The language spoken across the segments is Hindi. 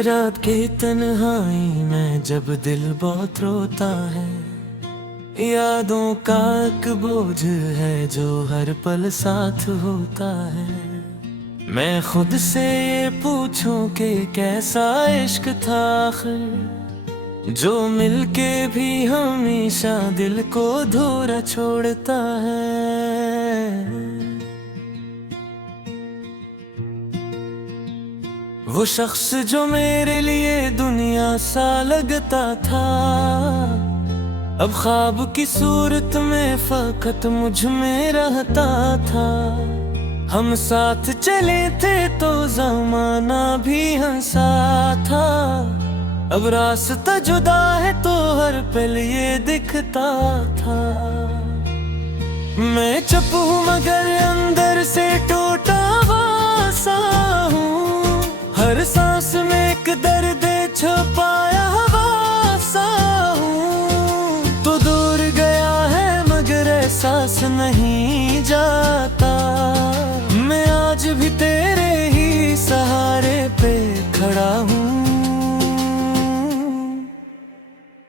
रात की तन्हाई में जब दिल बहुत रोता है, यादों का एक बोझ है जो हर पल साथ होता है। मैं खुद से ये पूछूं कि कैसा इश्क था आखिर, जो मिलके भी हमेशा दिल को अधूरा छोड़ता है। वो शख्स जो मेरे लिए दुनिया सा लगता था, अब ख्वाब की सूरत में फकत मुझ में रहता था। हम साथ चले थे तो ज़माना भी हंसा था, अब रास्ता जुदा है तो हर पल ये दिखता था। मैं चुप हूँ मगर अंदर से टूटा हुआ सा हूँ, हर सांस में एक दर्द छुपाया हुआ सा हूँ। तो दूर गया है मगर एहसास नहीं जाता, मैं आज भी तेरे ही सहारे पे खड़ा हूँ।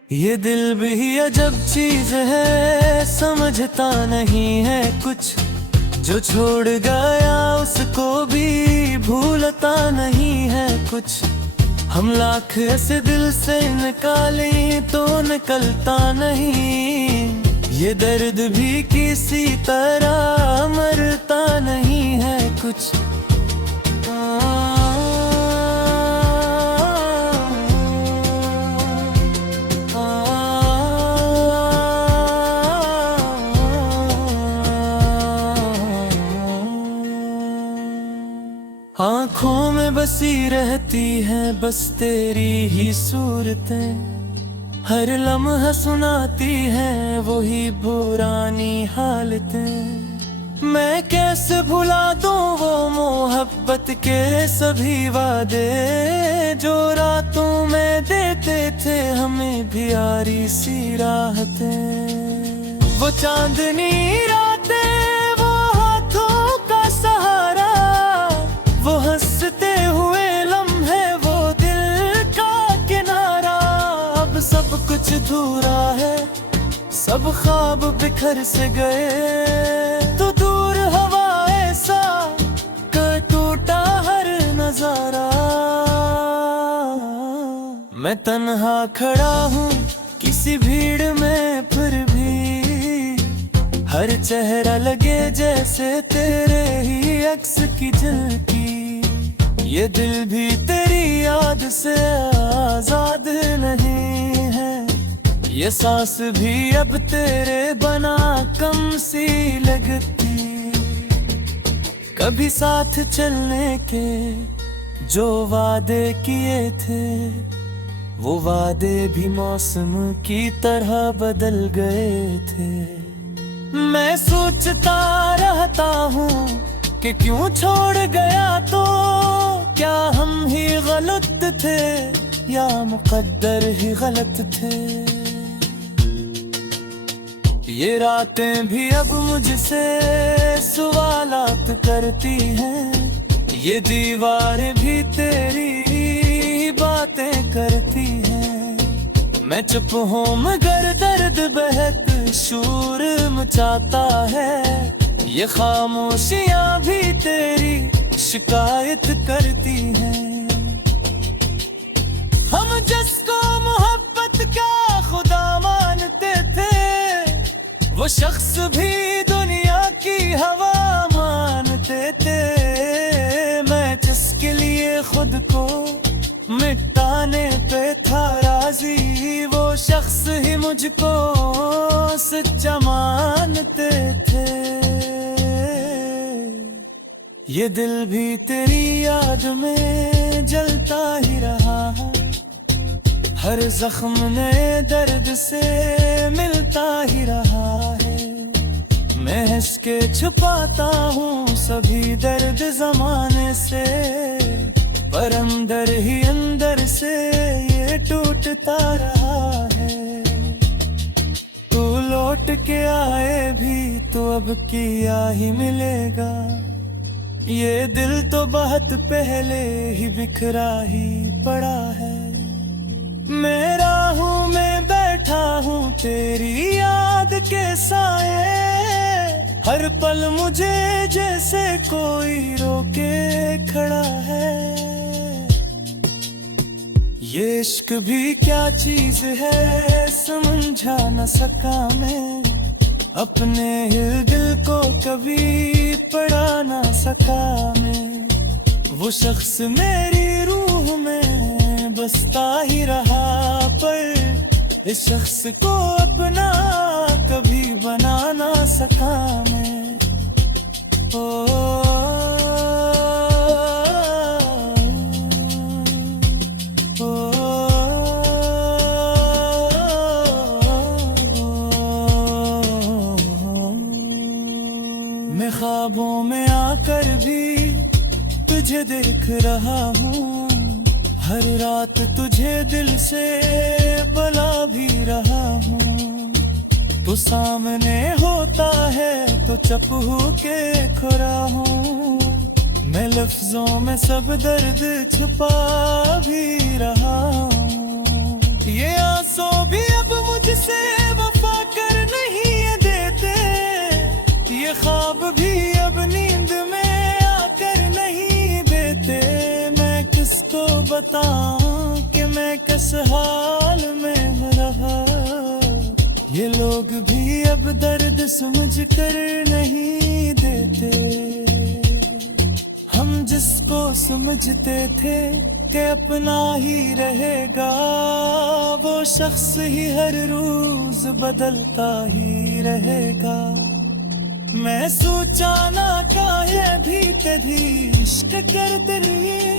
ये दिल भी अजब चीज है, समझता नहीं है कुछ, जो छोड़ गया उसको भी भूलता नहीं है कुछ। हम लाख ऐसे दिल से निकालें तो निकलता नहीं, ये दर्द भी किसी तरह मरता नहीं है कुछ। आँखों में बसी रहती है बस तेरी ही सूरतें, हर लम्हा सुनाती है वही पुरानी हालतें। मैं कैसे भुला दूं वो मोहब्बत के सभी वादे, जो रातों में देते थे हमें प्यारी सी राहतें। वो चांदनी रातें, वो हाथों का सहारा, वो हंसते हुए लम्हे, वो दिल का किनारा। अब सब कुछ अधूरा है, सब ख्वाब बिखर से गए, तो दूर हवा ऐसा कर टूटा हर नजारा। मैं तन्हा खड़ा हूँ किसी भीड़ में, फिर भी हर चेहरा लगे जैसे तेरे ही अक्स की झलकी। ये दिल भी तेरी याद से आजाद नहीं है, ये सांस भी अब तेरे बना कम सी लगती। कभी साथ चलने के जो वादे किए थे, वो वादे भी मौसम की तरह बदल गए थे। मैं सोचता रहता हूँ कि क्यों छोड़ गया, तो क्या हम ही गलत थे या मुकद्दर ही गलत थे। ये रातें भी अब मुझसे सवालात करती हैं, ये दीवारें भी तेरी बातें करती हैं। मैं चुप हूँ मगर दर्द बहक शूर मचाता है, ये खामोशियाँ भी तेरी शिकायत करती हैं। हम जिसको मोहब्बत का खुदा मानते थे, वो शख्स भी दुनिया की हवा मानते थे। मैं जिसके लिए खुद को मिटाने पे था राजी, वो शख्स ही मुझको सच्चा मानते थे। ये दिल भी तेरी याद में जलता ही रहा, हर जख्म नए दर्द से मिलता ही रहा है। मैं हंस के छुपाता हूँ सभी दर्द जमाने से, पर अंदर ही अंदर से ये टूटता रहा है। तू लौट के आए भी तो अब किया ही मिलेगा, ये दिल तो बहुत पहले ही बिखरा ही पड़ा है। मेरा हूँ मैं बैठा हूँ तेरी याद के साए, हर पल मुझे जैसे कोई रोके खड़ा है। ये इश्क भी क्या चीज है समझा न सका मैं, अपने दिल को कभी पढ़ा ना सका मैं। वो शख्स मेरी रूह में बसता ही रहा, पर इस शख्स को अपना कभी बना ना सका मैं। मैं ख्वाबों में आकर भी तुझे देख रहा हूँ, हर रात तुझे दिल से बुला भी रहा हूँ। तू सामने होता है तो चुप हो के खड़ा हूँ, मैं लफ्जों में सब दर्द छुपा भी रहा हूँ। ये आंसू भी अब मुझसे वफा कर नहीं देते, ये ख्वाब भी अब नींद में आकर नहीं देते। मैं किसको बताऊं कि मैं किस हाल में रहा, ये लोग भी अब दर्द समझ कर नहीं देते। हम जिसको समझते थे कि अपना ही रहेगा, वो शख्स ही हर रोज बदलता ही रहेगा। मैं सोचा ना काहे भी कभी इश्क करते रहे,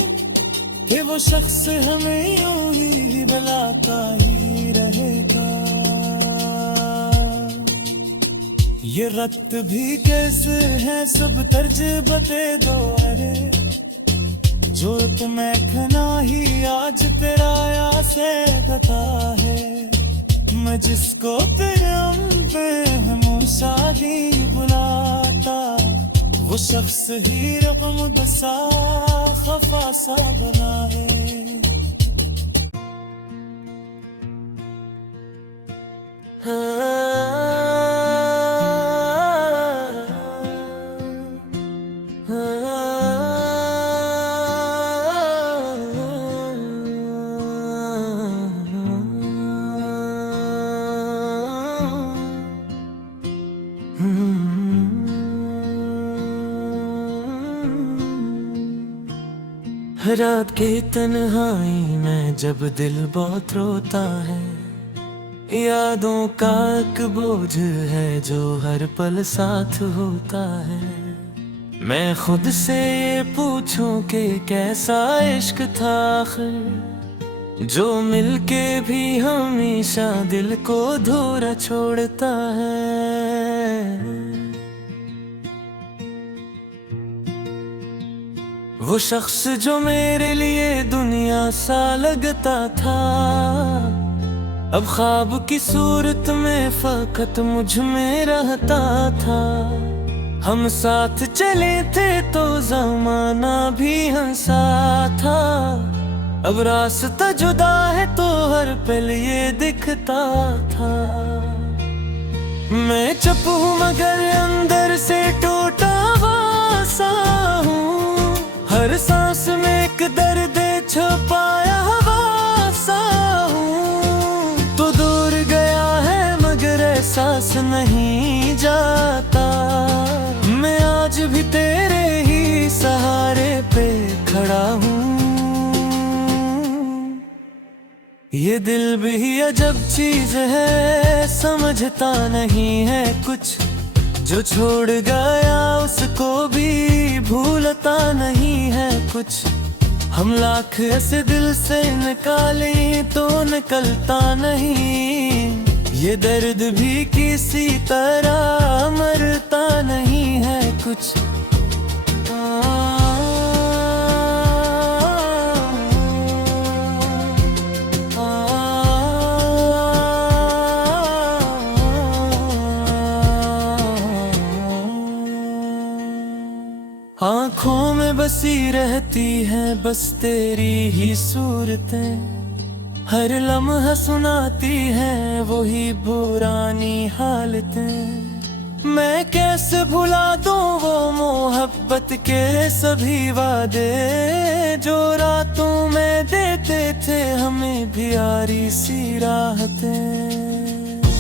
कि वो शख्स हमें यूं ही बुलाता ही रहेगा। ये रक्त भी कैसे है सब तर्ज बते दो, अरे जो तुम्हें खना ही आज तेरा यासे कथा है। मैं जिसको प्रेम पे मूसा ही बुलाता, वो शख्स ही रकम दसा खफा सा बना है। रात की तन्हाई में जब दिल बहुत रोता है, यादों का एक बोझ है जो हर पल साथ होता है। मैं खुद से ये पूछूं कि कैसा इश्क था आखिर, जो मिलके भी हमेशा दिल को अधूरा छोड़ता है। वो शख्स जो मेरे लिए दुनिया सा लगता था, अब ख्वाब की सूरत में फकत मुझ में रहता था। हम साथ चले थे तो ज़माना भी हंसा था, अब रास्ता जुदा है तो हर पल ये दिखता था। मैं चुप हूँ मगर अंदर से टूटा हुआ सा हूँ, हर सांस में एक दर्द छुपाया हुआ सा हूँ। तो दूर गया है मगर एहसास नहीं जाता, मैं आज भी तेरे ही सहारे पे खड़ा हूँ। ये दिल भी अजब चीज है समझता नहीं है कुछ, जो छोड़ गया उसको भी भूलता नहीं है कुछ। हम लाख ऐसे दिल से निकालें तो निकलता नहीं, ये दर्द भी किसी तरह मरता नहीं है कुछ। आँखों में बसी रहती है बस तेरी ही सूरतें, हर लम्हा सुनाती है वही पुरानी हालतें। मैं कैसे भुला दूं वो मोहब्बत के सभी वादे जो रातों में देते थे हमें प्यारी सी राहतें।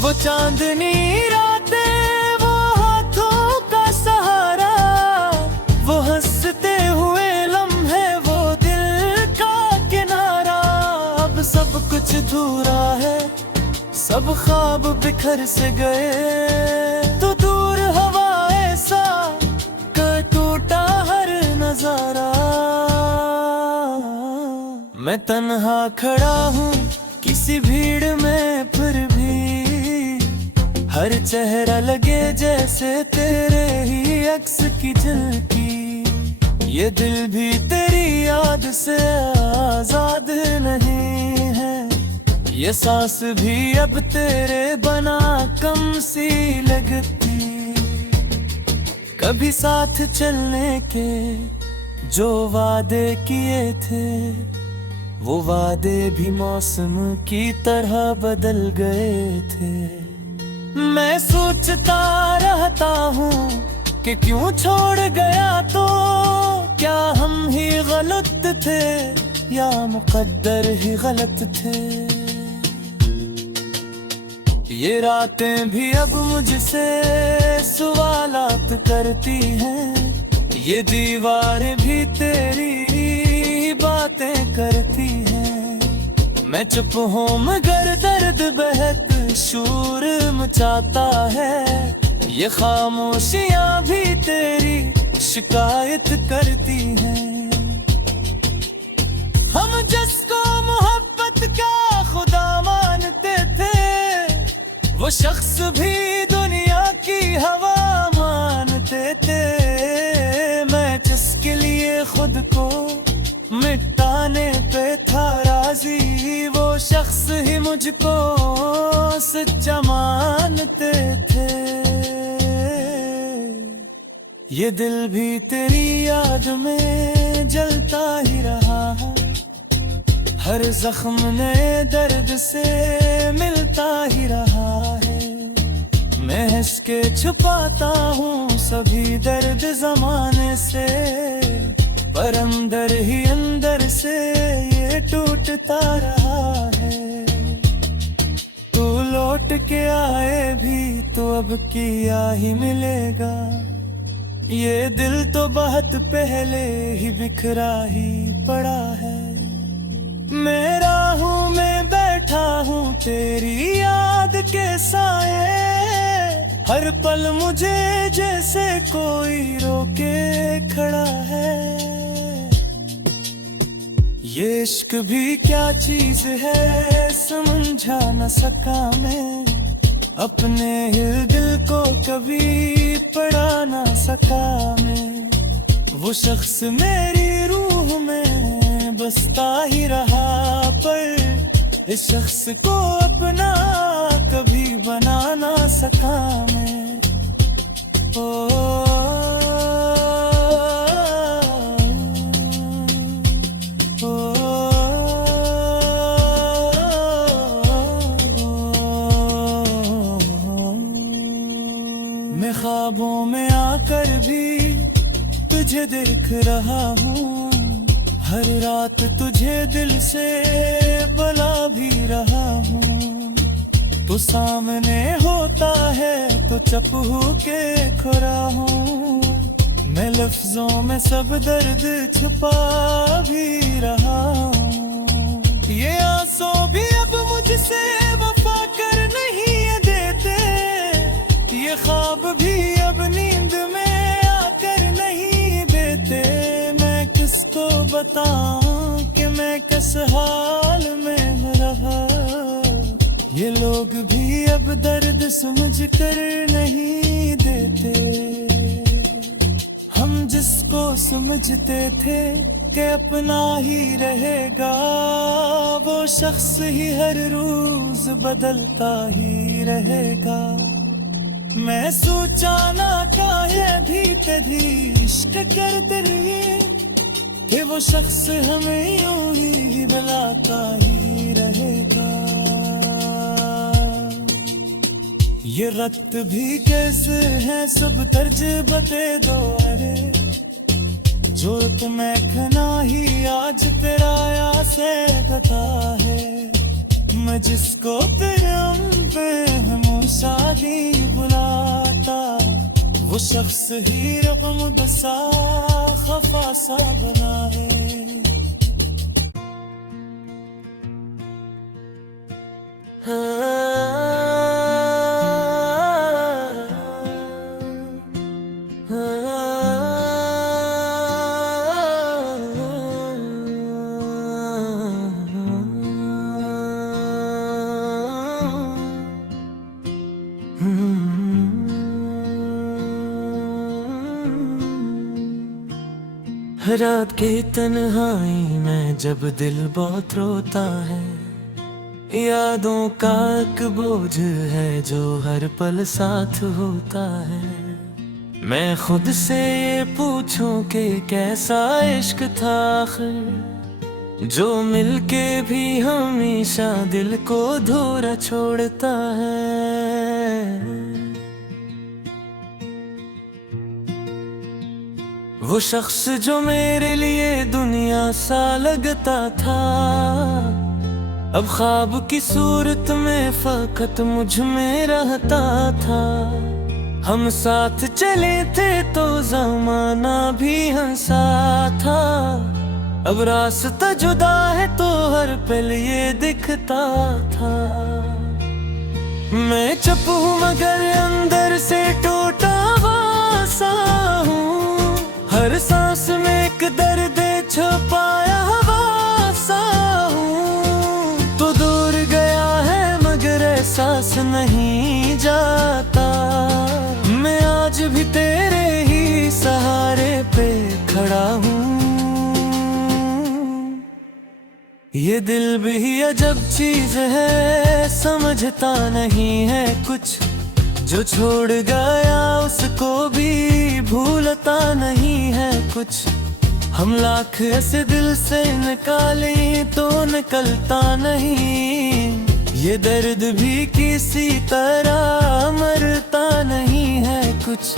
वो चांदनी रातें, वो हाथों का सहारा, वो हंसते हुए लम्हे, वो दिल का किनारा। अब सब कुछ अधूरा है, सब ख्वाब बिखर से गए, तो दूर हवा ऐसा कर टूटा हर नजारा। मैं तन्हा खड़ा हूँ किसी भीड़ में, फिर भी हर चेहरा लगे जैसे तेरे ही अक्स की झलकी। ये दिल भी तेरी याद से आजाद नहीं है, ये सांस भी अब तेरे बना कम सी लगती। कभी साथ चलने के जो वादे किए थे, वो वादे भी मौसम की तरह बदल गए थे। मैं सोचता रहता हूँ कि क्यों छोड़ गया, तो क्या हम ही गलत थे या मुकद्दर ही गलत थे। ये रातें भी अब मुझसे सवालात करती हैं, ये दीवारें भी तेरी बातें करती हैं। मैं चुप हूँ मगर दर्द बहक शूर मचाता है, ये खामोशियाँ भी तेरी शिकायत करती हैं। हम जिसको मोहब्बत का खुदा मानते थे, वो शख्स भी दुनिया की हवा मानते थे। मैं जिसके लिए खुद को मिटाने पे था राजी, वो शख्स ही मुझको सच्चा मानते थे। ये दिल भी तेरी याद में जलता ही रहा, हर जख्म नए दर्द से मिलता ही रहा है। मैं हंस के छुपाता हूँ सभी दर्द जमाने से, पर अंदर ही अंदर से ये टूटता रहा है। तू लौट के आए भी तो अब किया ही मिलेगा, ये दिल तो बहुत पहले ही बिखरा ही पड़ा है। मैं राहों में बैठा हूँ तेरी याद के साए, हर पल मुझे जैसे कोई रोके खड़ा है। ये इश्क भी क्या चीज है समझा न सका मैं, अपने दिल को कभी पढ़ा ना सका मैं। वो शख्स मेरी रूह में बसता ही रहा, पर इस शख्स को अपना कभी बना ना सका मैं। मैं ख्वाबों में आकर भी तुझे देख रहा हूँ, हर रात तुझे दिल से बुला भी रहा हूँ। तू सामने होता है तो चुप हो के खड़ा हूँ, मैं लफ्जों में सब दर्द छुपा भी रहा हूँ। ये आंसू भी अब मुझसे वफा कर नहीं देते, ये ख्वाब भी अब नींद में आकर नहीं देते। मैं किसको बताऊं कि मैं किस हाल में रहा, ये लोग भी अब दर्द समझ कर नहीं देते। हम जिसको समझते थे कि अपना ही रहेगा, वो शख्स ही हर रोज बदलता ही रहेगा। मैं सोचा ना काहे भी कभी इश्क करते रहे कि वो शख्स हमें यूं ही बुलाता ही रहेगा। ये रक्त भी कैसे है सब तर्ज बते दो, अरे जो तुम्हें खना ही आज तेरा से पता है। मैं जिसको प्रेम पे हम शादी बुलाता, वो शख्स ही रकम दसा खफा सा बना है। रात की तन्हाई में जब दिल बहुत रोता है, यादों का एक बोझ है जो हर पल साथ होता है। मैं खुद से ये पूछूं कि कैसा इश्क था आखिर, जो मिलके भी हमेशा दिल को अधूरा छोड़ता है। वो शख्स जो मेरे लिए दुनिया सा लगता था, अब ख्वाब की सूरत में फकत मुझ में रहता था। हम साथ चले थे तो ज़माना भी हंसा था, अब रास्ता जुदा है तो हर पल ये दिखता था। मैं चुप हूँ मगर अंदर से टूटा हुआ सा हूँ, हर सांस में एक दर्द छुपाया हुआ सा हूँ। तो दूर गया है मगर एहसास नहीं जाता, मैं आज भी तेरे ही सहारे पे खड़ा हूँ। ये दिल भी अजब चीज है, समझता नहीं है कुछ, जो छोड़ गया उसको भी भूलता नहीं है कुछ। हम लाख ऐसे दिल से निकालें तो निकलता नहीं, ये दर्द भी किसी तरह मरता नहीं है कुछ।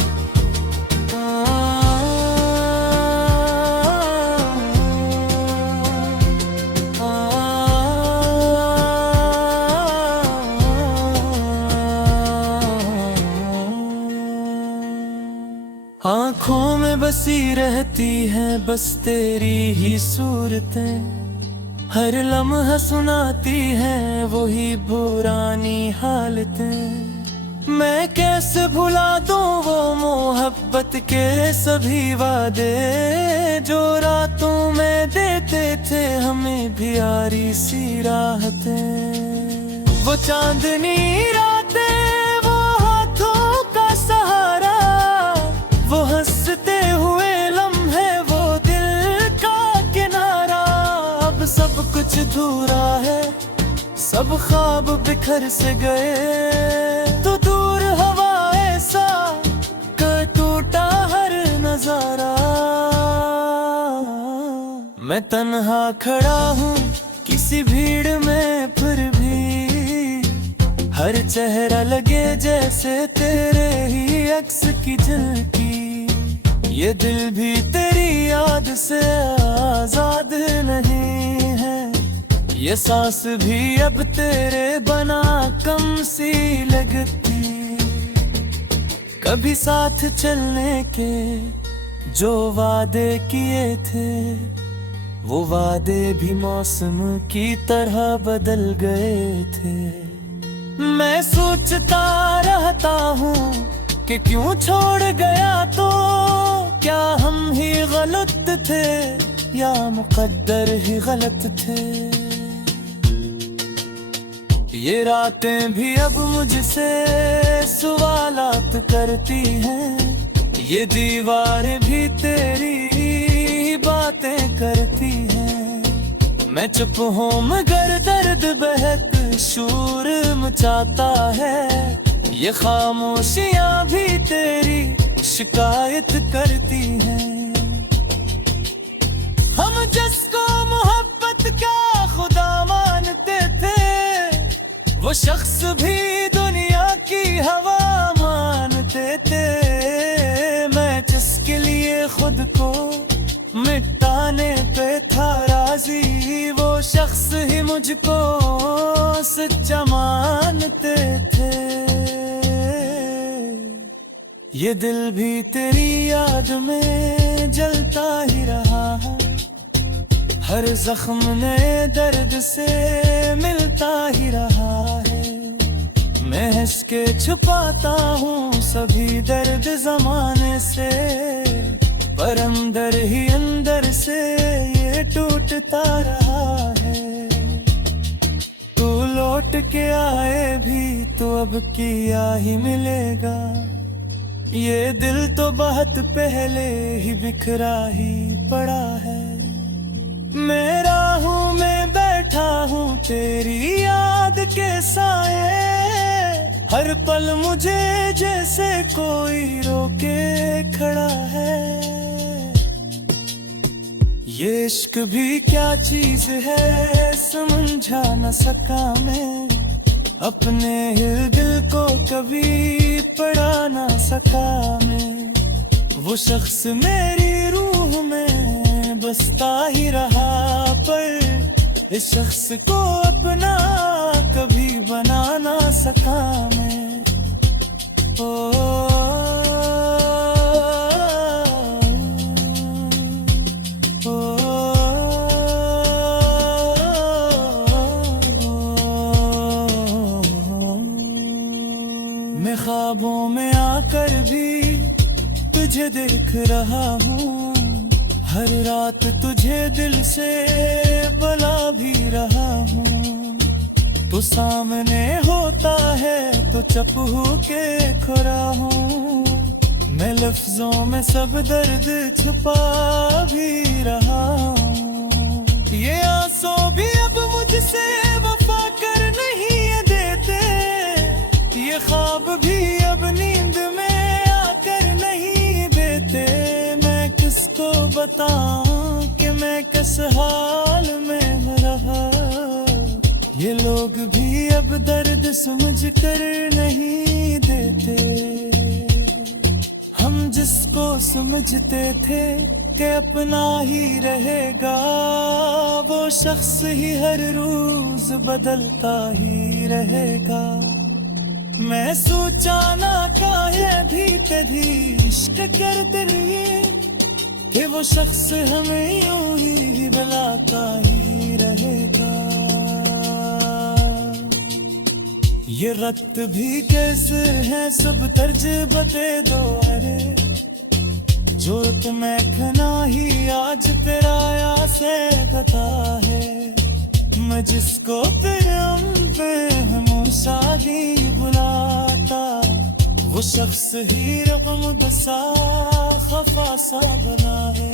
आँखों में बसी रहती है बस तेरी ही सूरतें, हर लम्हा सुनाती है वही पुरानी हालतें। मैं कैसे भुला दूं वो मोहब्बत के सभी वादे, जो रातों में देते थे हमें भी यारी सी राहतें। वो चांदनी रातें, वो हाथों का सहारा, वो हंसते हुए लम्हे, वो दिल का किनारा। अब सब कुछ अधूरा है, सब ख्वाब बिखर से गए, तो दूर हवा ऐसा कर टूटा हर नजारा। मैं तन्हा खड़ा हूँ किसी भीड़ में, फिर भी हर चेहरा लगे जैसे तेरे ही अक्स की झलकी। ये दिल भी तेरी याद से आजाद नहीं है, ये सांस भी अब तेरे बना कम सी लगती। कभी साथ चलने के जो वादे किए थे, वो वादे भी मौसम की तरह बदल गए थे। मैं सोचता रहता हूँ कि क्यों छोड़ गया, तो क्या हम ही गलत थे या मुकद्दर ही गलत थे। ये रातें भी अब मुझसे सवालात करती हैं, ये दीवारें भी तेरी बातें करती हैं। मैं चुप हूँ मगर दर्द बहक शूर मचाता है, ये खामोशियाँ भी तेरी शिकायत करती हैं। हम जिसको मोहब्बत का खुदा मानते थे, वो शख्स भी दुनिया की हवा मानते थे। मैं जिसके लिए खुद को मिटाने पे था राजी, वो शख्स ही मुझको सच्चा मानते थे। ये दिल भी तेरी याद में जलता ही रहा, हर जख्म नए दर्द से मिलता ही रहा है। मैं हंस के छुपाता हूँ सभी दर्द जमाने से, पर अंदर ही अंदर से ये टूटता रहा है। तू लौट के आए भी तो अब किया ही मिलेगा, ये दिल तो बहुत पहले ही बिखरा ही पड़ा है। मैं राहों में बैठा हूँ तेरी याद के साए, हर पल मुझे जैसे कोई रोके खड़ा है। ये इश्क भी क्या चीज है समझा न सका मैं, अपने दिल को कभी पढ़ा ना सका मैं। वो शख्स मेरी रूह में बसता ही रहा, पर इस शख्स को अपना कभी बना ना सका मैं। मैं ख्वाबों में आकर भी तुझे देख रहा हूँ, हर रात तुझे दिल से बुला भी रहा हूँ। तू सामने होता है तो चुप हो के खड़ा हूँ, मैं लफ्जों में सब दर्द छुपा भी रहा हूँ। ये आंसू भी अब मुझसे वफा कर नहीं देते, ये ख्वाब भी अब नींद में आकर नहीं देते। मैं किसको बताऊं कि मैं किस हाल में रहा, ये लोग भी अब दर्द समझ कर नहीं देते। हम जिसको समझते थे कि अपना ही रहेगा, वो शख्स ही हर रोज बदलता ही रहेगा। मैं सोचा ना काहे भी कभी इश्क करते रहे, कि वो शख्स हमें यूं ही बुलाता ही रहेगा। ये रक्त भी कैसे है सब तर्ज बते दो, अरे जो तुम्हें खना ही आज तेरा यासे कथा है। मैं जिसको प्रेम पे हम शादी बुलाता, वो शख्स ही रकम दसा खफा सा बना है।